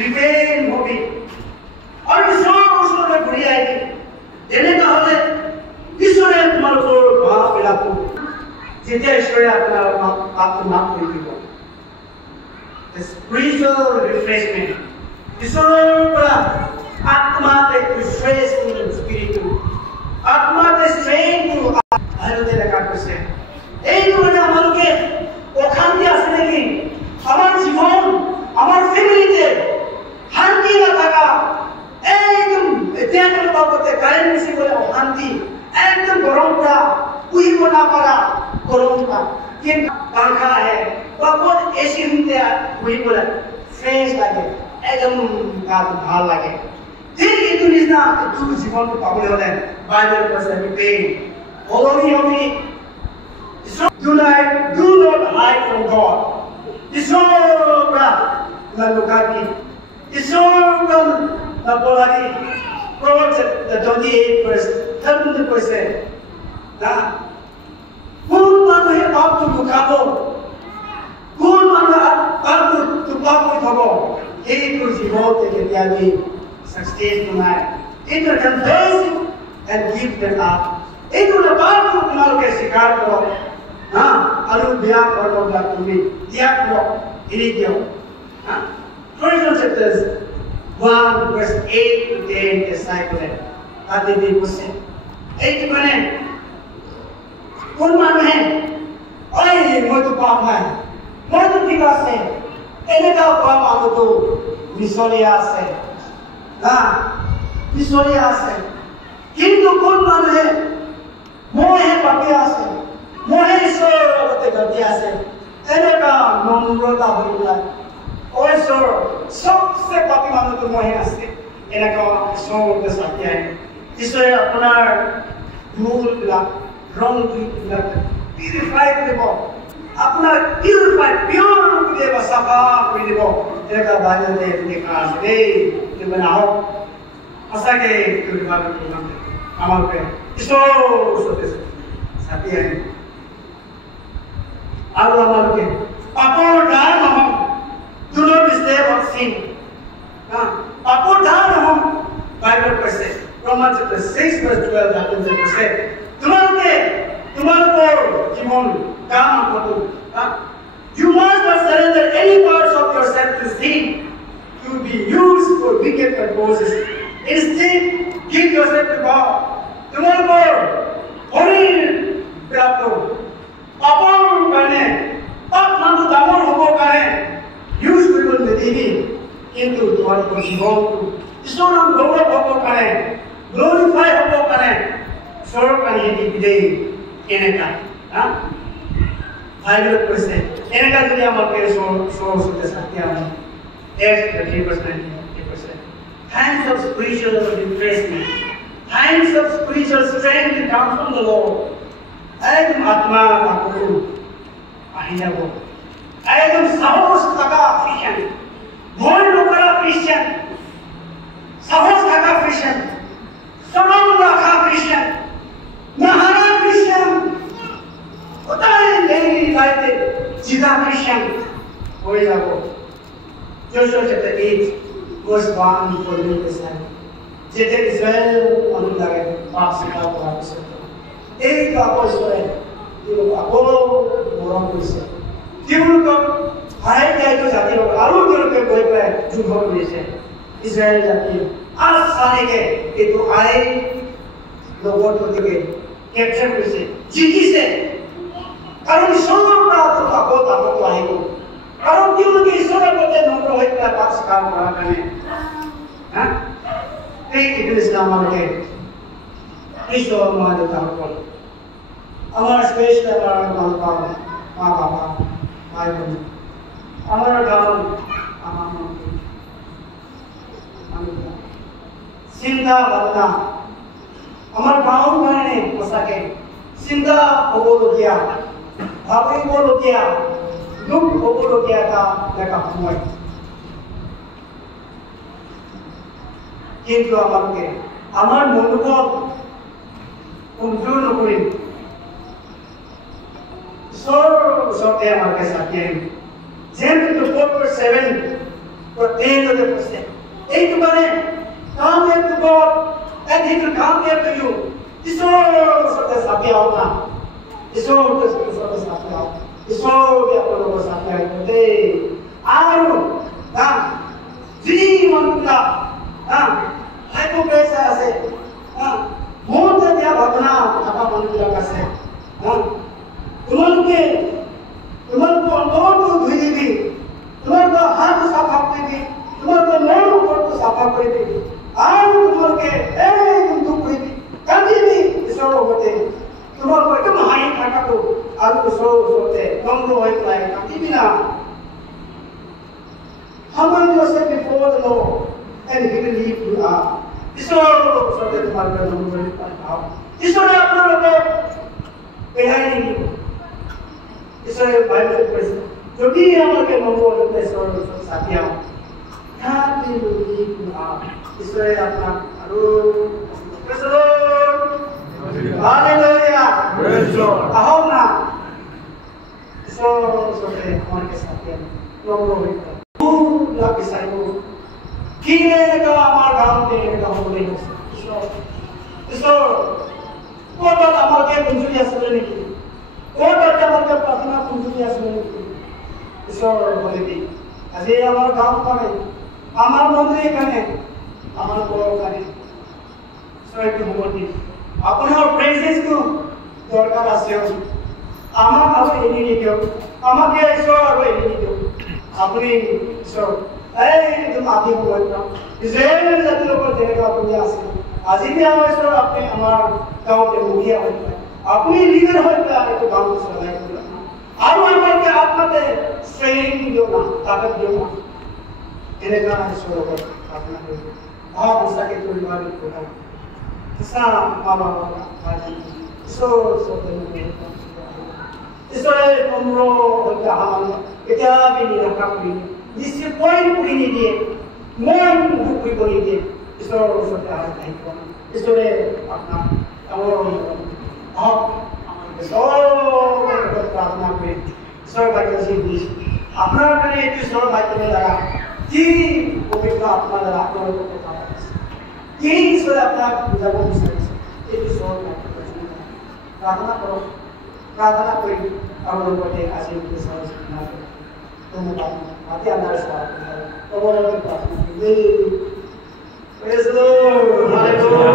Repent hobby আৰু ঈশ্বৰৰ ওচৰলৈ ঘূৰি আহিবি এনেকুৱা হ'লে ঈশ্বৰে তোমালোকৰ পাপবিলাকো যেতিয়া ঈশ্বৰে আপোনাৰ পাপটো মাফ কৰি দিব spiritual refreshment ঈশ্বৰৰ পৰা আত্মাতে ৰিফ্ৰেছফুল স্পিৰিটটো আত্মাতে ষ্ট্ৰেংথটো বাহিৰতে দেখা গৈছে এইটো মানে আমালোকে অশান্তি আছে নেকি আমাৰ জীৱন আমাৰ ফেমিলিতে শান্তি নাথাকা একদম এতিয়াৰ বাবতে কাৰেণ্ট গুচি গ'লে অশান্তি একদম গৰম পৰা পুহিব নাপাৰা গৰম পৰা কিন্তু পাংখা আহে বাবত এচি ৰুমতে পুহিবলৈ ফ্ৰেছ লাগে একদম গাটো ভাল লাগে ঠিক এইটো নিচিনা এইটো জীৱনটো পাবলৈ হ'লে বাইবেল কৈছে repent holy holy do not hide from God ঈশ্বৰৰ পৰা লুকাবি ঈশ্বৰৰ পৰা নপলাবি Proverbs 28 verse 13 কৈছে না কোন মানুহে পাপটো লুকাব কোন মানুহে পাপটো টুপা কৰি থব সেইটো জীৱনতে কেতিয়াবি success tonight. It will confess you and give them up. It will abandon you tomorrow as a card. Alu biya or not to me. Diakro, inidio. First chapters 1 verse 8 to 10 disciple. Adi bi pusse. 8 mane. Kun manu hai. Oi moi to paap hai. Moi to tika se. Ene ka paap amu to visolia se. ঈশ্বৰে আছে কিন্তু কোন মানুহে মইহে পাপী আছে মইহে ঈশ্বৰৰ লগতে গতি আছে এনেকুৱা নম্ৰতা হৈ ওলাই ঈশ্বৰ সবচে পাপী মানুহটো মইহে আছে এনেকুৱা ঈশ্বৰতে চাকি আহে ঈশ্বৰে আপোনাৰ ভুলবিলাক ৰংবিলাক পিউৰিফাই কৰিব আপোনাৰ পিউৰিফাই পিয়ৰ কৰি দিব চাফা কৰি দিব এনেকুৱা বাইবেলতে লিখা আছে দেই बनाओ ऐसा के विभाग हमारे पे ঈশ্বর सोते साथी है आलो हमारे के पापों डाल हम do not mistake of sin पापों डाल हम Bible per say Romans chapter 6 verse 12 happens to say तुम्हारे को जीवन काम करो you must not surrender any parts of yourself to sin to be used for wicked purposes. Instead, give yourself to God. Tomorrow, holy prato. Apar kane, pap mandu damor hobo kane. Use people medini. Into tomorrow जीवन. इसको नाम गौरव होबो kane. Glorify होबो kane. स्वर्ग kane ये दिदे केने का. Bible कहते हैं. केने का दुनिया में के सो सुते सत्य है. Yes, 30%. Times of spiritual refreshment, times of spiritual strength comes from the Lord. Ayam atma aku ahina bo. Ayam sahos taka Christian, born lokala Christian, sahos taka Christian, sarong laka Christian, mahana Christian. Otai daily life jida Christian. Hoi jabo. Joshua chapter 8, verse 1 for the New Testament. Jete Israel anulage paap se ka pora se. Ek apo Israel, tilo apo moram koise. Tilo ko hai jai to jati log aru tilo ke koi pe judho koise. Israel jati as sane ke ye to aaye logot ko ke capture koise. Jiki se karon ishor ka to apo apo to aaye ko. কারণ কি লোকে ঈশ্বরের মধ্যে নম্র হয়ে গেলে পাঁচ কাম করা জানে হ্যাঁ এই ইসলাম আমাকে ঈশ্বর আমাদের তারপর আমার স্পেশাল আমার মা বাবা ভাই বোন আমার গান আমার চিন্তা ভাবনা আমার গাঁৱৰ কাৰণে সঁচাকে চিন্তা হ'বলগীয়া ভাবিবলগীয়া দুখ হ'বলগীয়া এটা সময় কিন্তু আমাকে আমার মনোভাব কমজোর নকৰিম ঈশ্বৰ ওচৰতে আমাকে চাকি আহিম যেন 4:7 প্ৰত্যেকতে কৈছে এইটো মানে come here to God and he will come here to you ঈশ্বৰৰ ওচৰতে চাপি আহক না ঈশ্বৰৰ ওচৰতে চাপি আহক ঈশ্বৰে আপোনালোকৰ চাপি আহিব দেই আৰু না যি মানুহবিলাক হাইপোক্ৰেচি আছে মন যেতিয়া ভাৱনা থকা মানুহবিলাক আছে তোমালোকে তোমালোকৰ অন্তৰটো ধুই দিবি তোমালোকৰ হাতটো চাফা কৰিবি তোমালোকৰ মনৰ ওপৰটো চাফা কৰিবি আৰু তোমালোকে একদম কৰিবি কান্দিবি ঈশ্বৰৰ ওপৰতে তোমালোকৰ একদম হাঁহি থাকাটো আৰু ঈশ্বৰৰ ওচৰতে নম্ৰ হৈ পেলাই কান্দিবি না humble yourself before the Lord and he will lift you up ঈশ্বৰৰ ওচৰতে তোমালোকে নম্ৰ হৈ পাই ঈশ্বৰে আপোনালোকক পেলাই নিদিব ঈশ্বৰে বাইবেলত কৈছে যদি আমাকে নম্ৰ হৈ ঈশ্বৰৰ ওচৰত চাপি আহোঁ ঈশ্বৰে আপোনাক আৰু আহক না ঈশ্বৰৰ ওচৰতে আমাকে চাপি আহোঁ নম্ৰ হৈ বিচাৰিব কি এনেকুৱা আমাৰ গাঁৱতে এনেকুৱা হ'বলৈ গৈছে ঈশ্বৰ ক'ত আমাকে কুঞ্জুৰি আছিলে নেকি ক'ত আমাকে প্ৰাৰ্থনা কুঞ্জুৰি আছিলে নেকি ঈশ্বৰ বলিবি আজি আমাৰ গাঁৱৰ কাৰণে আমাৰ মন্দিৰ কাৰণে আমাৰ ঘৰৰ কাৰণে ঈশ্বৰকে সমৰ্পি আপোনাৰ প্ৰেজেন্সটো দৰকাৰ আছে আমাক আৰু এৰি নিদিয়ক আমাকে ঈশ্বৰ আৰু এৰি নিদিয়ক আপুনি ঈশ্বৰ একদম আদি সময় ইজৰাইল জাতিৰ ওপৰত যেনেকৈ আপুনি আছে আজি আমাৰ ঈশ্বৰ আপুনি আমাৰ গাঁৱতে মুখীয়া হৈ পেলাই আপুনি লিডাৰ হৈ পেলাই এইটো গাঁৱটো চলাই পেলাই আৰু আমাকে আপোনাতে শ্ৰেণী দিও না তাকত দিও না এনেকুৱা ঈশ্বৰৰ ওপৰত প্ৰাৰ্থনা কৰিব সঁচাকৈ কৰিব সঁচা ঈশ্বৰে নম্ৰ হৈ অহা মানুহ কেতিয়াবা নিৰাশা কৰি ডিচিপইণ্ট কৰি নিদিয়ে মন দুখ কৰিব নিদিয়ে ঈশ্বৰৰ ওচৰতে আহিব ঈশ্বৰে আপোনাক প্ৰাৰ্থনা কৰি ঈশ্বৰৰ বাক্য যি দিছোঁ আপোনাৰ কাৰণে এইটো ঈশ্বৰৰ বাক্য দ্বাৰা কি পবিত্ৰ আপোনাৰ দ্বাৰা আপোনালোকৰ কথা পাতিছে কি ঈশ্বৰে আপোনাক বুজাব বিচাৰিছে এইটো ঈশ্বৰৰ বাক্য প্ৰাৰ্থনা কৰক प्रार्थना करी अवलोकन करते आशीष के साथ सुना तो माते अंदर स्वागत है तो बोलो प्रार्थना प्रेज द लॉर्ड हालेलुया